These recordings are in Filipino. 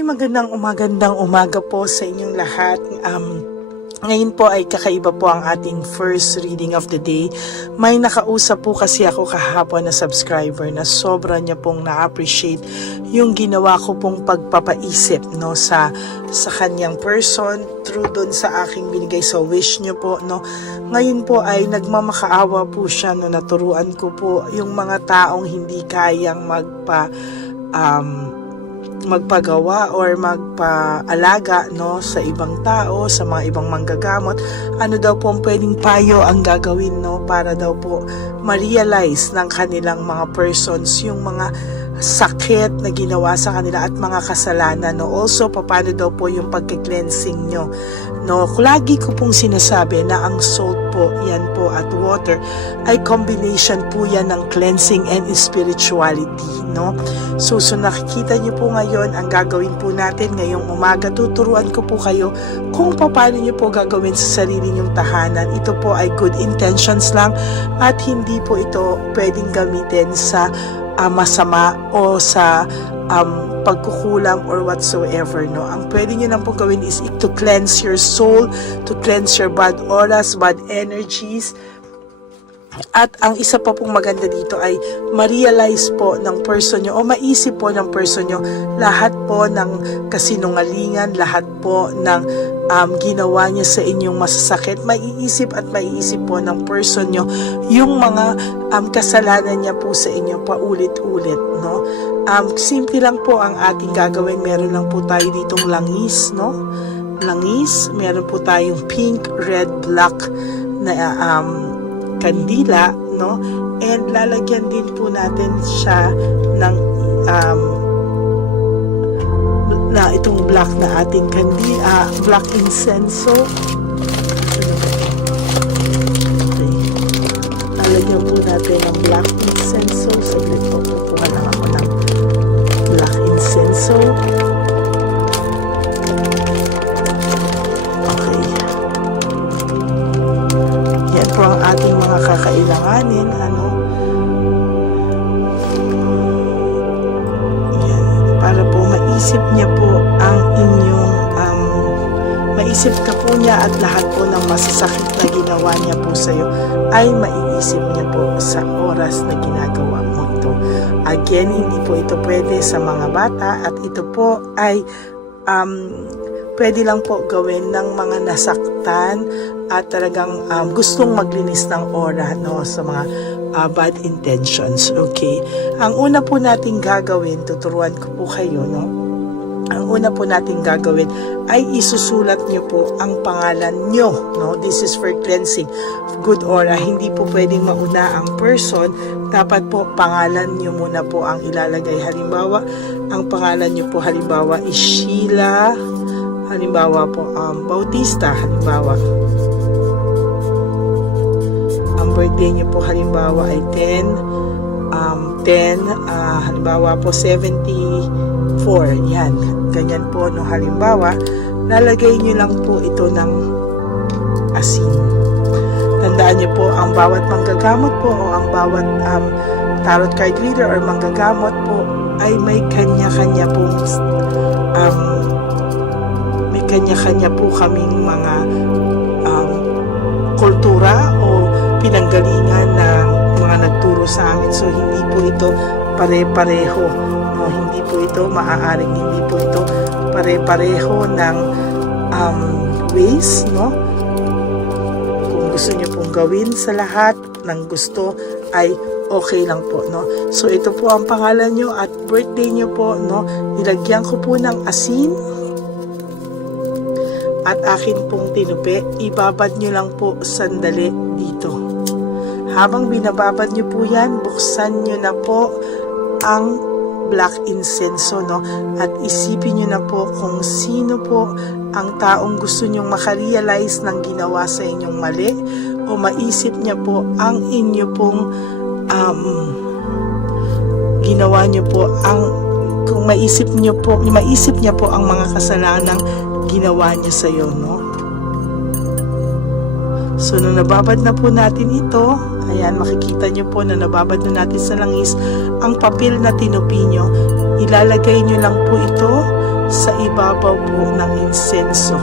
Magandang umaga po sa inyong lahat. Ngayon po ay kakaiba po ang ating first reading of the day. May nakausap po kasi ako kahapon na subscriber na sobra niya pong na-appreciate yung ginawa ko pong pagpapaisip sa kanyang person through doon sa aking binigay sa wish niyo po. Ngayon po ay nagmamakaawa po siya, naturuan ko po yung mga taong hindi kayang magpagawa or magpaalaga sa ibang tao, sa mga ibang manggagamot. Ano daw po ang pwedeng payo ang gagawin para daw po ma-realize ng kanilang mga persons yung mga sakit na ginawa sa kanila at mga kasalanan. Also, paano daw po yung pagka-cleansing nyo. Lagi ko pong sinasabi na ang salt po, yan po, at water ay combination po yan ng cleansing and spirituality. So nakikita nyo po ngayon, ang gagawin po natin ngayong umaga, tuturuan ko po kayo kung paano nyo po gagawin sa sarili nyong tahanan. Ito po ay good intentions lang at hindi po ito pwedeng gamitin sa masama o sa pagkukulam or whatsoever. Ang pwede nyo lang po gawin is to cleanse your soul, to cleanse your bad auras, bad energies. At ang isa pa pong maganda dito ay ma-realize po ng person nyo o maisip po ng person nyo lahat po ng kasinungalingan, lahat po ng ginawa niya sa inyong masasakit. Maiisip at maiisip po ng person nyo yung mga kasalanan niya po sa inyo paulit-ulit. Simple lang po ang ating gagawin. Meron lang po tayo ditong langis. Langis. Meron po tayong pink, red, black na kandila, and lalagyan din po natin siya ng na itong black na ating kandila, black incenso. Okay. Lalagyan po natin ng black incenso. Saglit po, kukuha lang ako ng black incenso. Ang ating mga kakailanganin, yan, para po maisip niya po ang inyong maisip ka po niya at lahat po ng masasakit na ginawa niya po sa iyo ay maiisip niya po sa oras na ginagawa mo ito. Again, hindi po ito pwede sa mga bata at ito po ay pwede lang po gawin ng mga nasaktan at talagang gustong maglinis ng aura sa mga bad intentions. Okay. Ang una po nating gagawin, tuturuan ko po kayo, ang una po nating gagawin ay isusulat nyo po ang pangalan nyo. This is for cleansing good aura. Hindi po pwedeng mauna ang person. Dapat po pangalan nyo muna po ang ilalagay. Halimbawa, ang pangalan nyo po halimbawa is Sheila. Halimbawa po, Bautista, halimbawa. Ang birthday niyo po halimbawa ay 10, halimbawa po 74, yan. Ganyan po, halimbawa, lalagay niyo lang po ito ng asin. Tandaan niyo po, ang bawat manggagamot po o ang bawat tarot card reader or manggagamot po ay may kanya-kanya pong kanya-kanya po kaming mga kultura o pinanggalingan ng mga nagturo sa amin. So, hindi po ito pare-pareho. Hindi po ito, maaaring hindi po ito pare-pareho ng ways. Kung gusto nyo pong gawin sa lahat ng gusto ay okay lang po. So, ito po ang pangalan nyo at birthday nyo po. Nilagyan ko po ng asin at akin pong tinupi, ibabad nyo lang po sandali dito. Habang binababad nyo po yan, buksan nyo na po ang black incenso, at isipin nyo na po kung sino po ang taong gusto nyong makarealize ng ginawa sa inyong mali o maisip niya po ang inyo pong ginawa nyo po kung maisip niya po ang mga kasalanang ginawa niya sa iyo, So, nung nababad na po natin ito, ayan, makikita nyo po na nababad na natin sa langis ang papel na tinupi nyo. Ilalagay nyo lang po ito sa ibabaw po ng insenso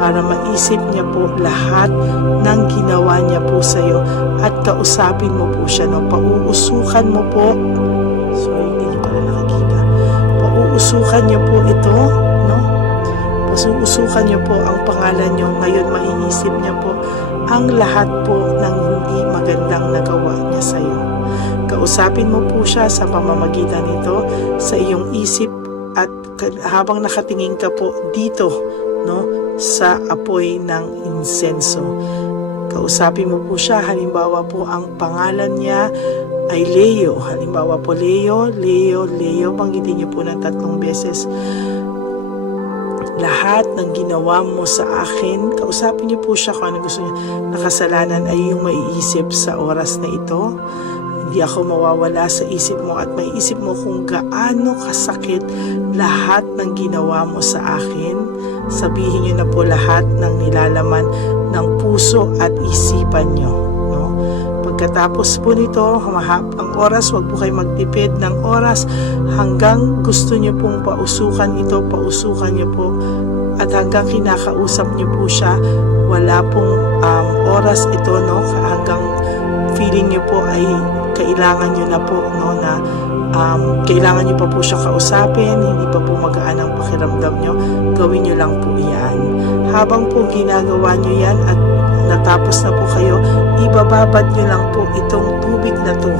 para maisip niya po lahat ng ginawa niya po sa iyo at kausapin mo po siya, no? Pauusukan mo po, sorry, hindi niyo pala nakakita, pauusukan niyo po ito, no? Pauusukan niyo po ang pangalan niyo. Ngayon maiisip niya po ang lahat po ng hindi magandang nagawa niya sa iyo. Kausapin mo po siya sa pamamagitan nito sa iyong isip at habang nakatingin ka po dito, no, sa apoy ng insenso. Kausapin mo po siya, halimbawa po ang pangalan niya ay Leo. Halimbawa po Leo, banggitin niyo po ng 3 beses. Lahat ng ginawa mo sa akin, kausapin niyo po siya kung ano gusto niya. Nakasalanan ay yung maiisip sa oras na ito. Hindi ako mawawala sa isip mo at maiisip mo kung gaano kasakit lahat ng ginawa mo sa akin. Sabihin niyo na po lahat ng nilalaman ng puso at isipan niyo, no? Pagkatapos po nito, humahap ang oras, wag po kayo magtipid ng oras hanggang gusto niyo pong pausukan ito, pausukan niyo po at hanggang kinakausap niyo po siya. Wala pong oras ito, no? Hanggang feeling niyo po ay kailangan niyo na po, no, na kailangan niyo pa po siya kausapin, hindi pa po magaan ang pakiramdam niyo, gawin niyo lang po yan. Habang po ginagawa niyo yan at natapos na po kayo, ibababad niyo lang po itong tubig na to,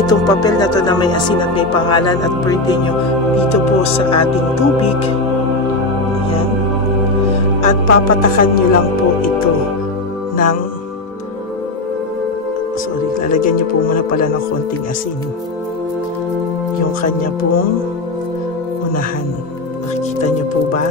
itong papel na to na may asin at may pangalan at birthday niyo dito po sa ating tubig. Ayan. At papatakan niyo lang po ito ng lalagyan niyo po muna pala ng konting asin yung kanya pong unahan. Nakikita niyo po ba?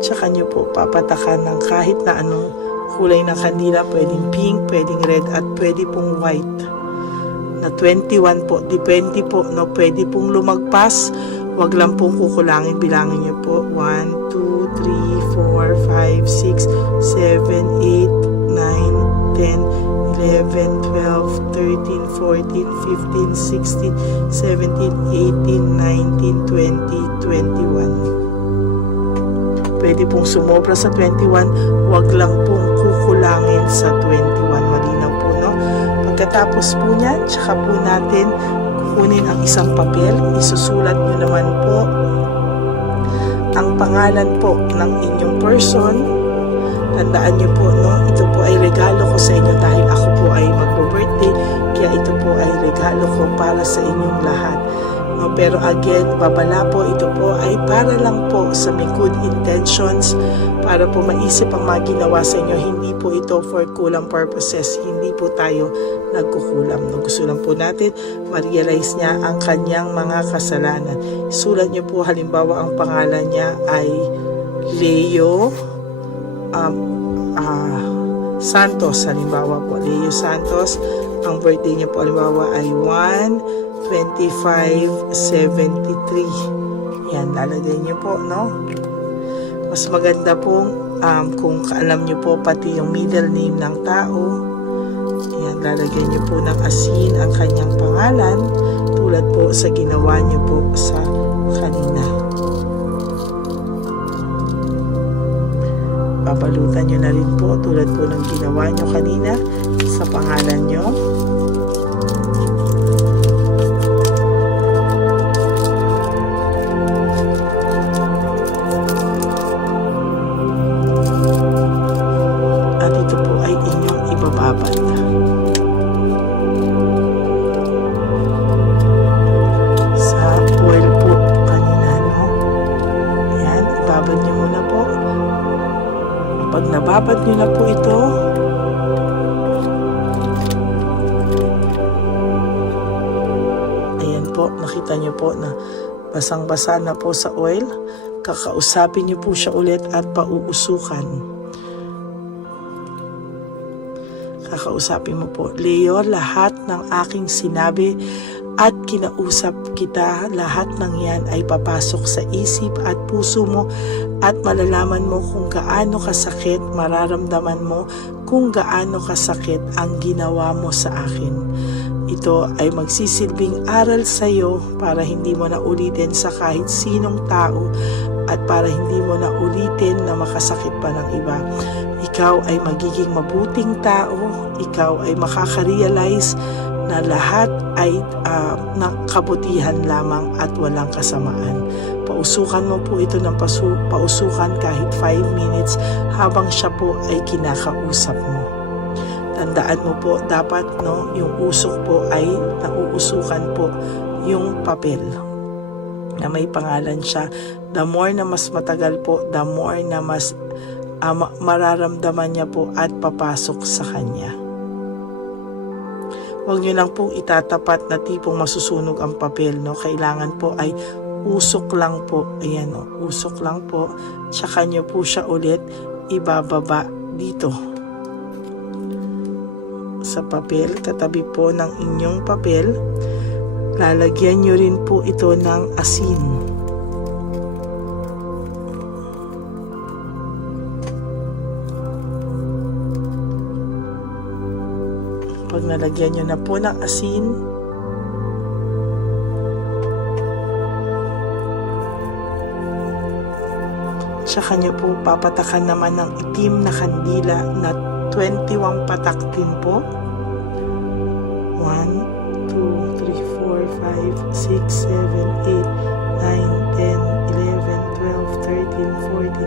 Tsaka niyo po papatakan ng kahit na anong kulay ng kandila, pwedeng pink, pwedeng red at pwede pong white na 21 po, depende po, no? Pwede pong lumagpas, wag lang pong kukulangin, bilangin niyo po 1, 2, 3, 4, 5, 6, 7, 8, 9, 10, 11, 12, 13, 14, 15, 16, 17, 18, 19, 20, 21. Pwede pong sumobra sa 21, wag lang pong kukulangin sa 21. Malinaw po, no? Pagkatapos po niyan, tsaka po natin kukunin ang isang papel, isusulat nyo naman po ang pangalan po ng inyong person. Tandaan nyo po, no, ito po ay regalo ko sa inyo dahil ako po ay magbo-birthday, kaya ito po ay regalo ko para sa inyong lahat, no? Pero again, babala po, ito po ay para lang po sa may good intentions, para po maisip ang mga ginawa sa inyo. Hindi po ito for kulang purposes, hindi po tayo nagkukulam, no? Gusto lang po natin ma-realize niya ang kanyang mga kasalanan. Isulat niyo po, halimbawa ang pangalan niya ay Leo Santos, halimbawa po Leo Santos. Ang birthday niya po halimbawa ay 1/25/73. Yan, lalagay niyo po, no? Mas maganda pong kung alam niyo po pati yung middle name ng tao. Yan, lalagyan niyo po ng asin ang kanyang pangalan tulad po sa ginawa niyo po sa kanina. Babalutan niyo na rin po tulad po ng ginawa niyo kanina sa pangalan niyo. At ito po ay inyong ibababad. Sa oil po kanina, no? Ayan, ibabad niyo muna po. Pag nababad niyo na po ito, ayan po, nakita niyo po na basang-basa na po sa oil. Kakausapin niyo po siya ulit at pauusukan. Kakausapin mo po, Leo, lahat ng aking sinabi at kinausap kita, lahat ng yan ay papasok sa isip at puso mo at malalaman mo kung gaano kasakit, mararamdaman mo kung gaano kasakit ang ginawa mo sa akin. Ito ay magsisilbing aral sa iyo para hindi mo na ulitin sa kahit sinong tao at para hindi mo na ulitin na makasakit pa ng iba. Ikaw ay magiging mabuting tao, ikaw ay makaka-realize na lahat ay kabutihan lamang at walang kasamaan. Pausukan mo po ito ng pausukan kahit 5 minutes habang siya po ay kinakausap mo. Tandaan mo po dapat yung usok po ay nauusukan po yung papel na may pangalan siya. The more na mas matagal po, the more na mas mararamdaman niya po at papasok sa kanya. Huwag nyo lang pong itatapat na tipong masusunog ang papel. Kailangan po ay usok lang po. Ayan, usok lang po. Tsaka nyo po siya ulit ibababa dito sa papel, katabi po ng inyong papel. Lalagyan nyo rin po ito ng asin. Pag nalagyan nyo na po ng asin, tsaka nyo po papatakan naman ng itim na kandila na 21 patak din po. 1, 2, 3, 4, 5, 6, 7, 8, 9, 10, 11, 12, 13, 14,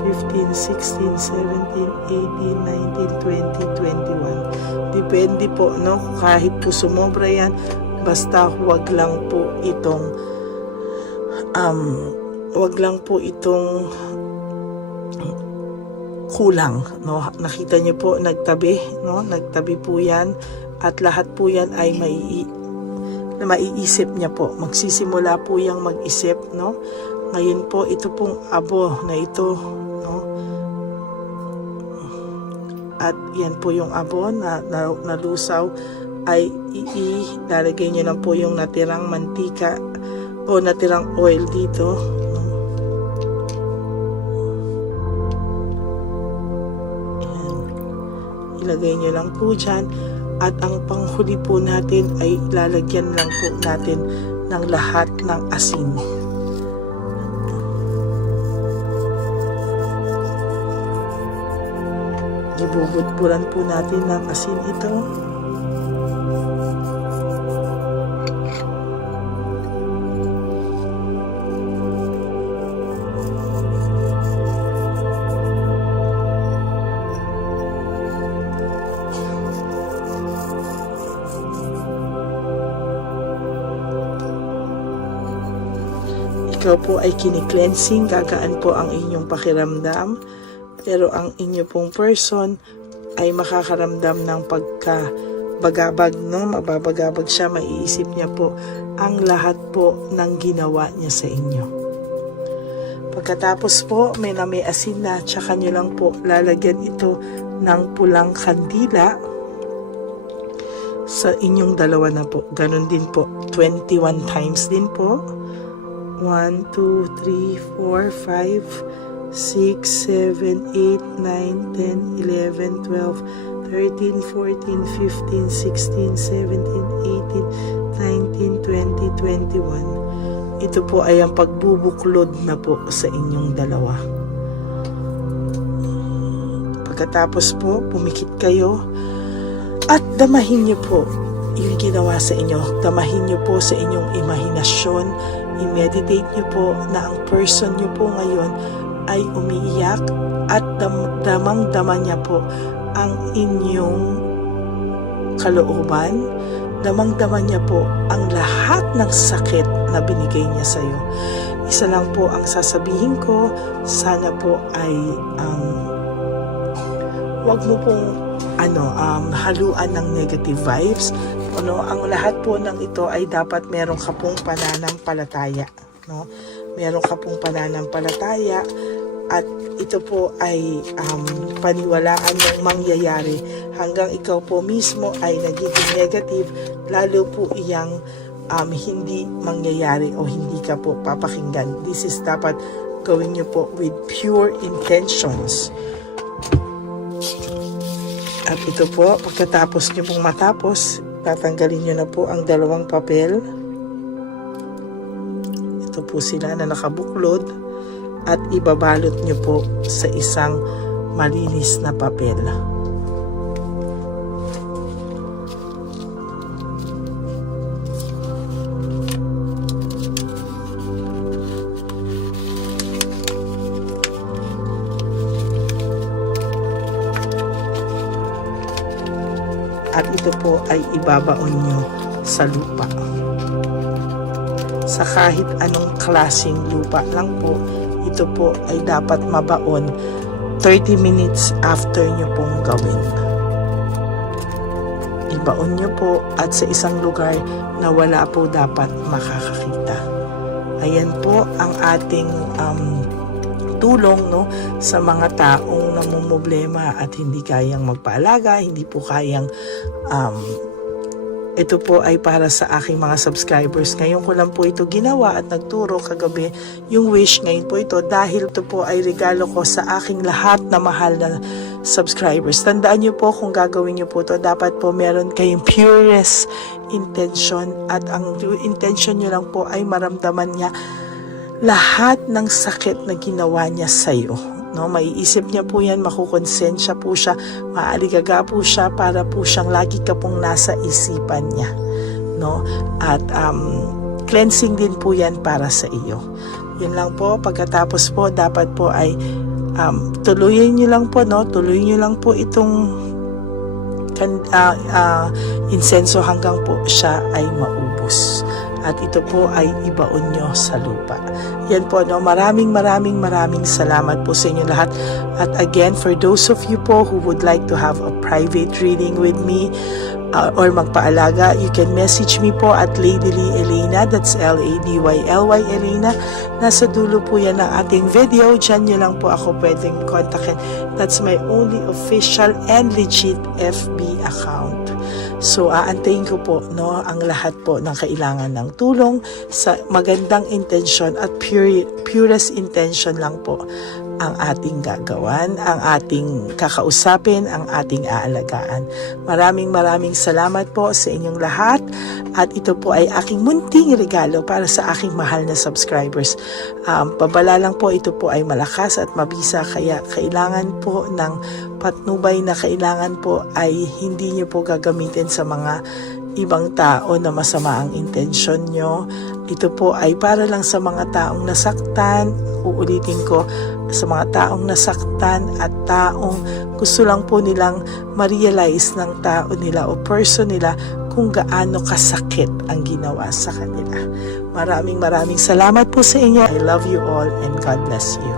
15, 16, 17, 18, 19, 20, 21. Depende po, kahit po sumobra yan, basta wag lang po itong kulang, Nakita niyo po nagtabi, Nagtabi po yan at lahat po yan ay maiisip niya po. Magsisimula po yang mag-isip, Ngayon po ito pong abo na ito, At yan po yung abo na nalusaw ay ilalagay niyo lang po yung natirang mantika o natirang oil dito. Ilagay nyo lang po dyan. At ang panghuli po natin ay lalagyan lang po natin ng lahat ng asin. Ibubudburan po natin ng asin ito. Ikaw po ay kini-cleansing, gagaan po ang inyong pakiramdam, pero ang inyo pong person ay makakaramdam ng pagkabagabag, mababagabag siya, maiisip niya po ang lahat po ng ginawa niya sa inyo. Pagkatapos po, may asin na, tsaka nyo lang po lalagyan ito ng pulang kandila sa inyong dalawa na po. Ganon din po, 21 times din po. 1, 2, 3, 4, 5, 6, 7, 8, 9, 10, 11, 12, 13, 14, 15, 16, 17, 18, 19, 20, 21. Ito po ay ang pagbubuklod na po sa inyong dalawa. Pagkatapos po, pumikit kayo at damahin niyo po yung ginawa sa inyo. Damahin niyo po sa inyong imahinasyon. I-meditate niyo po na ang person niyo po ngayon ay umiiyak at damang-dama niya po ang inyong kalooban. Damang-dama niya po ang lahat ng sakit na binigay niya sa iyo. Isa lang po ang sasabihin ko, sana po ay wag mo pong haluan ng negative vibes. Ang lahat po ng ito ay dapat meron ka pong pananampalataya, Meron ka pong pananampalataya at ito po ay paniwalaan ng mangyayari hanggang ikaw po mismo ay nagiging negative, lalo po iyang hindi mangyayari o hindi ka po papakinggan. This is dapat gawin niyo po with pure intentions. At ito po, pagkatapos nyo pong matapos, tatanggalin nyo na po ang dalawang papel. Ito po sila na nakabuklod at ibabalot nyo po sa isang malinis na papel. At ito po ay ibabaon nyo sa lupa. Sa kahit anong klaseng lupa lang po, ito po ay dapat mabaon 30 minutes after nyo pong gawin. Ibaon nyo po at sa isang lugar na wala po dapat makakakita. Ayan po ang ating tulong sa mga taong namumblema at hindi kayang magpaalaga, hindi po kayang ito po ay para sa aking mga subscribers. Ngayon ko lang po ito ginawa at nagturo kagabi yung wish. Ngayon po ito dahil ito po ay regalo ko sa aking lahat na mahal na subscribers. Tandaan nyo po kung gagawin nyo po ito, dapat po meron kayong purest intention at ang intention nyo lang po ay maramdaman niya lahat ng sakit na ginawa niya sa iyo. Maiisip niya po yan, makukonsensya po siya, maaligaga po siya para po siyang lagi ka pong nasa isipan niya. At cleansing din po yan para sa iyo. Yun lang po, pagkatapos po, dapat po ay tuloyin niyo lang po, tuloyin niyo lang po itong insenso hanggang po siya ay maubos. At ito po ay ibaon nyo sa lupa. Yan po, maraming salamat po sa inyo lahat. At again, for those of you po who would like to have a private reading with me or magpaalaga, you can message me po at Ladyly Elena, that's Ladyly Elena. Nasa dulo po yan ng ating video, dyan nyo lang po ako pwedeng kontakin. That's my only official and legit FB account. So, aantayin ko po ang lahat po ng kailangan ng tulong sa magandang intensyon at purest intention lang po ang ating gagawan, ang ating kakausapin, ang ating aalagaan. Maraming salamat po sa inyong lahat at ito po ay aking munting regalo para sa aking mahal na subscribers. Pabala lang po, ito po ay malakas at mabisa kaya kailangan po ng patnubay na kailangan po ay hindi nyo po gagamitin sa mga ibang tao na masama ang intensyon nyo. Ito po ay para lang sa mga taong nasaktan, uulitin ko, sa mga taong nasaktan at taong gusto lang po nilang ma-realize ng tao nila o person nila kung gaano kasakit ang ginawa sa kanila. Maraming salamat po sa inyo. I love you all and God bless you.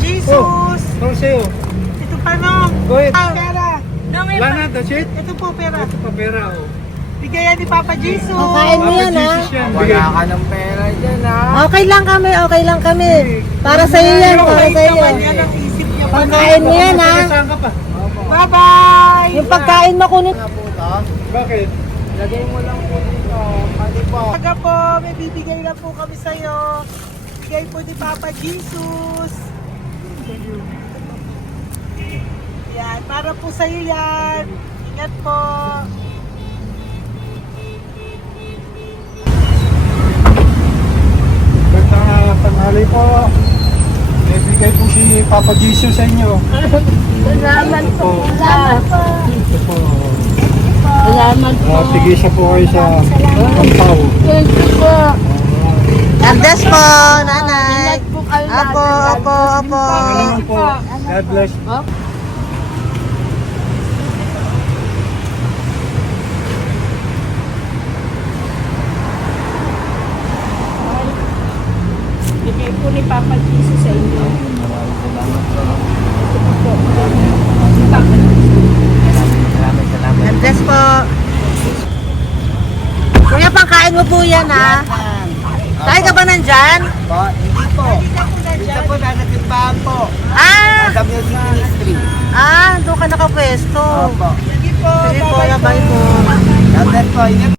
Jesus. Para sa'yo. Ito pa nung. Go ahead. Pera. Wala na, that's it? Ito po pera. Ito pa pera, oh. Bigayan ni Papa Jesus. Kakain mo yan, ha? Jesus yan. Bigay. Wala ka ng pera dyan, ha? Okay lang kami, okay lang kami. Para sa iyo yan, para sa iyo. Naman yan ang isip niya. Pagkain mo yan, ha? Saan ka pa? Bye-bye. Yung pagkain mo kunit. Ano po ito? Bakit? Lagay mo lang po dito. Pati po. Taga po, may bibigay lang po kami sa'yo. Bigay po ni Papa Jesus. Yan, para po sa'yo yan. Ingat po. Gandang tanghali po. May bigay po si Papa Jesus sa inyo. Salamat po. Salamat po. Ito po. Salamat po. Tigisa po kayo sa Pampaw. Thank you po. God bless po, nanay. Apo, apo, apo. Salamat po. God bless. Bigay po ni Papa Jesus sa inyo. Salamat. God bless po. Kuya, pangkain mo po yan, ha? Tayo ka ba nandyan? Po, hindi po. Dito po nanatimbahan po. Ah! Sa Music Ministry. Doon ka nakapwesto. Opo. Sige po, Sige po, bye-bye bye po. God bless po. Ingat.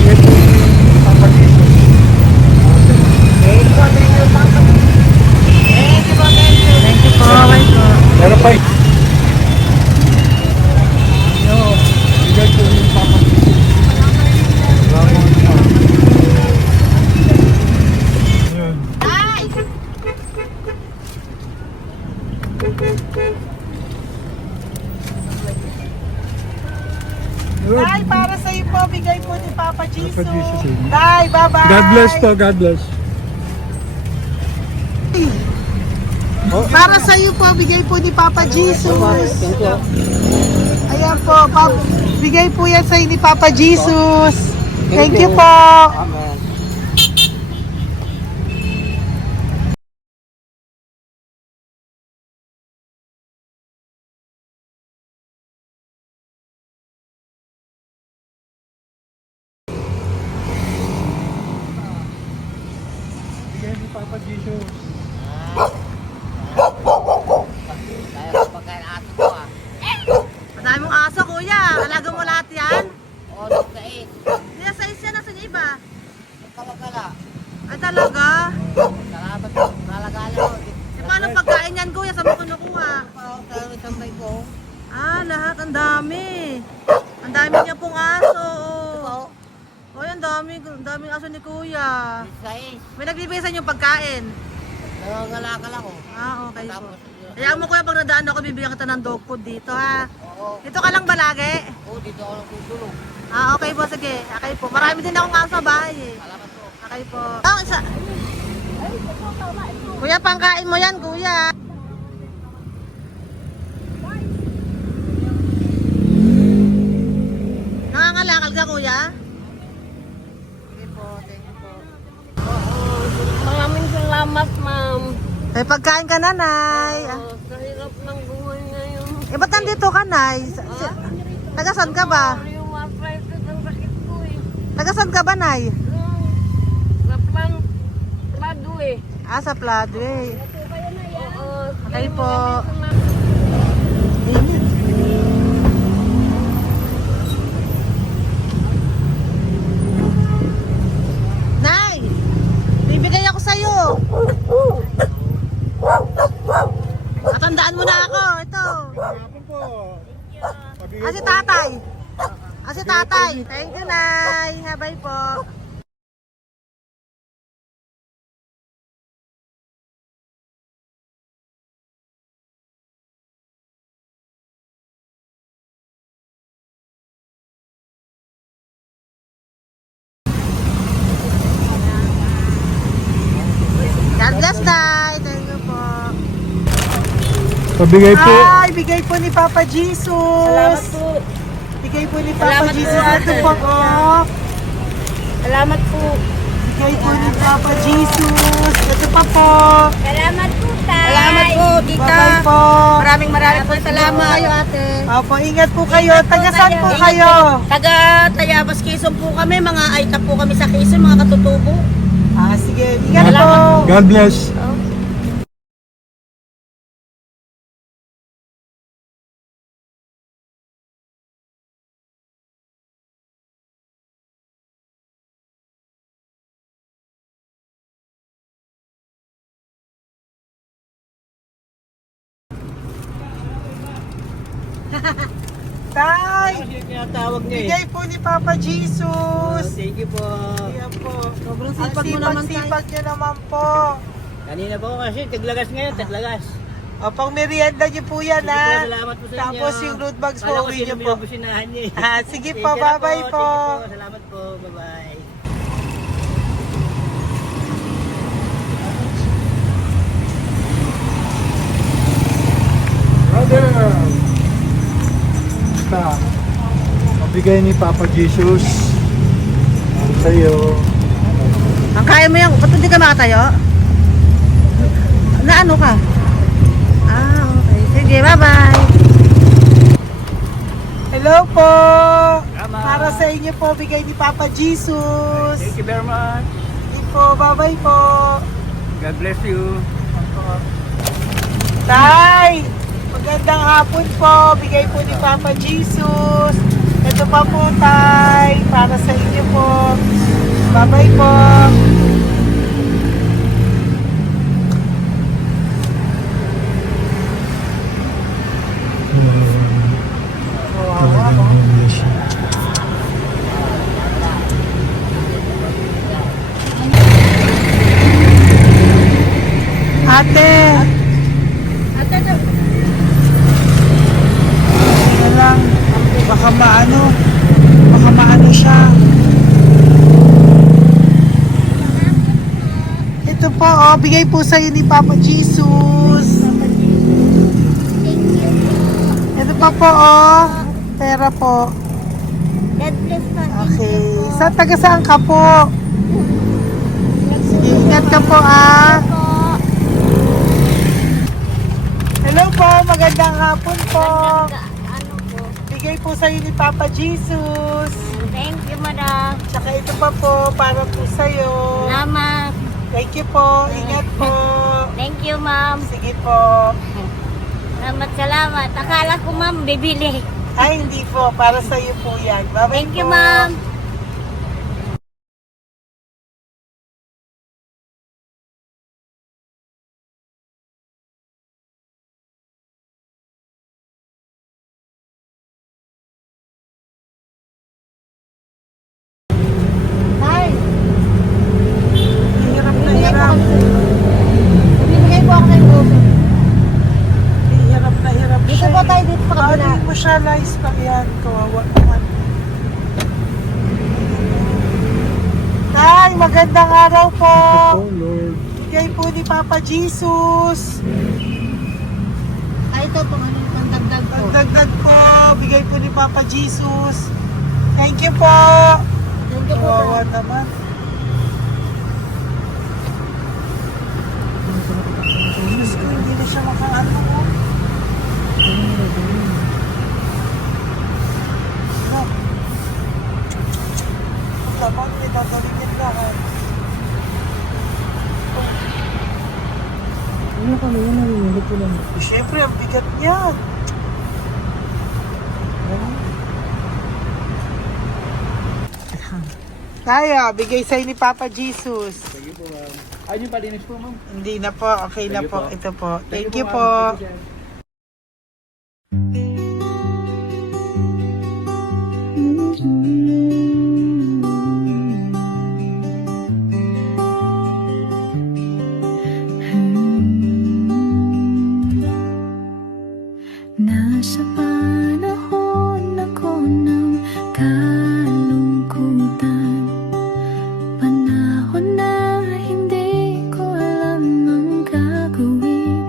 Bigay po ni Papa Jesus. Thank you po, bye po. Meron pa eh. Yo, bigay po ni Papa Jesus. Salamat po. Yun. Good. Day, para sa iyo po, bigay po ni Papa Jesus. Papa Jesus, eh. Day, bye-bye. God bless po, God bless. Para sa iyo po, bigay po ni Papa Jesus. Ayan po, bigay po yan sa iyo ni Papa Jesus. Thank you po. Amen. Bigay ni Papa Jesus. Kaya ko pagkain ato ko, ah. Madami mong aso, kuya. Alaga mo lahat yan? O, nagkait. Kuya, size yan. Nasaan yung iba? Kalagala. Ay, talaga? Salamat po. Kalagala ko. E, paano pagkain yan, kuya? Saan mo kinukuha? Sa tambay ko. Lahat. Ang dami. Ang dami niya pong aso. Po. Oy, ang daming aso ni kuya. Sais. May nagbibigay sa inyo pagkain. Nangangalakal ako. Okay po. Tapos, Kaya mo kuya, pag nadaan ako, bibigyan kita ng dog food dito, ha? oo. Dito ka lang ba lagi? Dito ako nagtutulog. Okay po, sige. Okay po. Marami din akong aso sa bahay, eh. Salamat po. Okay po. Isa. Kuya, pangkain mo yan, kuya. Nangangalakal ka, kuya? Sige po. Thank you po. Maraming salamat, ma'am. May pagkain ka, nanay. Sa hirap ng buhay ngayon. Ba't nandito ka, nay? Tagasan ka ba? Yung arthritis ang sakit ko eh. Tagasan ka ba, nay? Sa plado eh. Sa Pladway. Oo. Okay po. Nay! Bibigay ako sa'yo. Matandaan mo na ako. Ito. Hapon po. Si tatay. Si tatay. Thank you, Nay. Habay po. God bless, Tay. Thank you po. Pabigay po. Ay, bigay po ni Papa Jesus. Salamat po. Bigay po ni Papa Salamat po, Jesus. Ito ate. po po. Salamat po. Bigay po ni Papa Jesus. Ito pa po. Salamat po, tay. Salamat po, tita. Bye-bye po. Maraming po salamat. Kayo, ate. Opo, ingat po kayo. Taga saan po Ingat kayo? po. Taga Tayabas, Quezon po kami. Mga aita po kami sa Quezon, mga katutubo. Sige. Ingat po. God bless. Tay, Tinatawag niya bigay po ni Papa Jesus. Thank you po. Ayan po. Sobrang Ang sipag mo naman, tay. sipag nyo naman po. Kanina po kasi taglagas ngayon, taglagas. O, pang merienda nyo po yan, Sige po, ha? salamat po sa inyo. Tapos yung root bags po, Kala ko uwi sino nyo po. binubusinahan niya eh. Sige Sige po, na bye-bye po. Sige po, salamat po. Bye-bye. Brother! Basta, mabigay ni Papa Jesus ang sa'yo. Ang kaya mo yan, ba't hindi ka makatayo? Na ano ka? Okay. Sige, bye-bye. Hello po. Tama. Para sa inyo po, bigay ni Papa Jesus. Thank you very much. Sige po, bye-bye po. God bless you. Tay, magandang hapon po. Bigay po ni Papa Jesus. Ito pa po, Tay. Para sa inyo po. Bye-bye po. Ate. Ano lang, baka maano siya. Ito po, bigay po sa'yo ni Papa Jesus. Ito pa po, pera po. God bless po. Okay, taga saan ka po? Sige, ingat ka po, Hello po, magandang hapon po. Ano po? Bigay po sa'yo ni Papa Jesus. Thank you, madam. Tsaka ito pa po, para po sa'yo. Salamat. Thank you po, ingat po. Thank you, ma'am. Sige po. Salamat. Akala ko, ma'am, bibili. Ay, hindi po, para sa'yo po yan. Bye-bye Thank you, po. ma'am. Hirap na hirap. Bibigay po ako ng grupo. Hirap na hirap Dito siya. po tayo, dito pa kabila. Hindi mo siya lies pa yan. Kawawa naman. Tay, magandang araw po. Oh Lord. Bigay po ni Papa Jesus. Ay, ito po, ano, pangdagdag po. Dagdag po. Bigay po ni Papa Jesus. Thank you po. Thank you po. Kawawa naman. Diyos ko, hindi na siya makaano ko. Ano? Ang laman, may tataligin lahat. Ano kami yun, narinig ko lang. Siyempre, ang bigat niyan. Kaya, bigay sa'yo ni Papa Jesus. Sige po, ma'am. Ayun yung palinis po, ma'am. Hindi na po, okay na Sige po. po. Ito po. Thank you ma'am. po. Thank you, sir. Nasa panahon ako ng kalungkutan, panahon na hindi ko alam ang gagawin.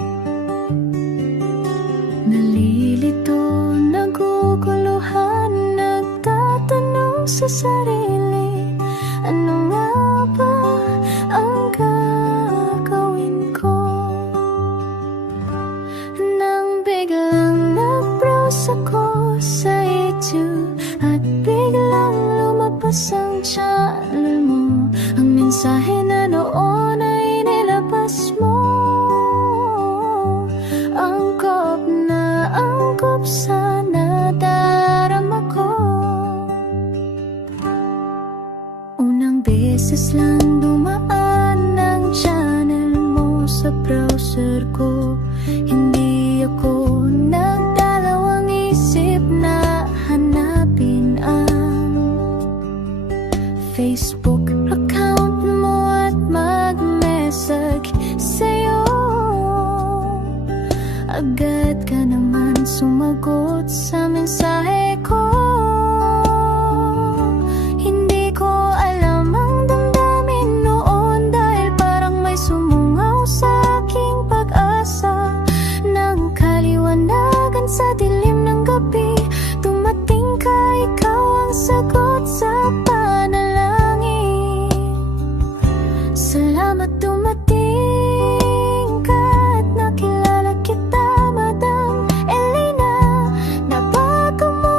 Salamat dumating ka at nakilala kita, Madam Elena. Nabago mo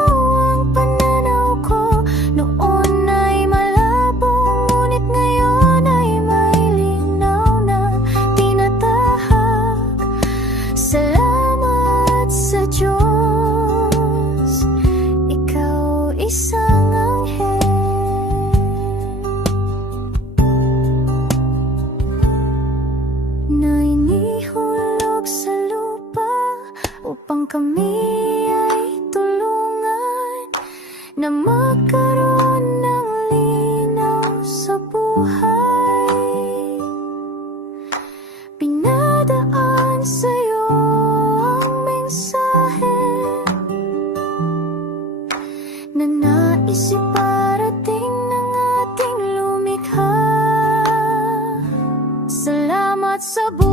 ang pananaw ko. Noon ay malabo, ngunit ngayon ay may linaw na tinatahak. Salamat sa Diyos, ikaw isang anghel na inihulog sa lupa upang kami ay tulungan na magkaroon ng linaw sa buhay. Pinadaan sa'yo ang mensahe na nais iparating ng ating lumikha. Salamat sa buhay.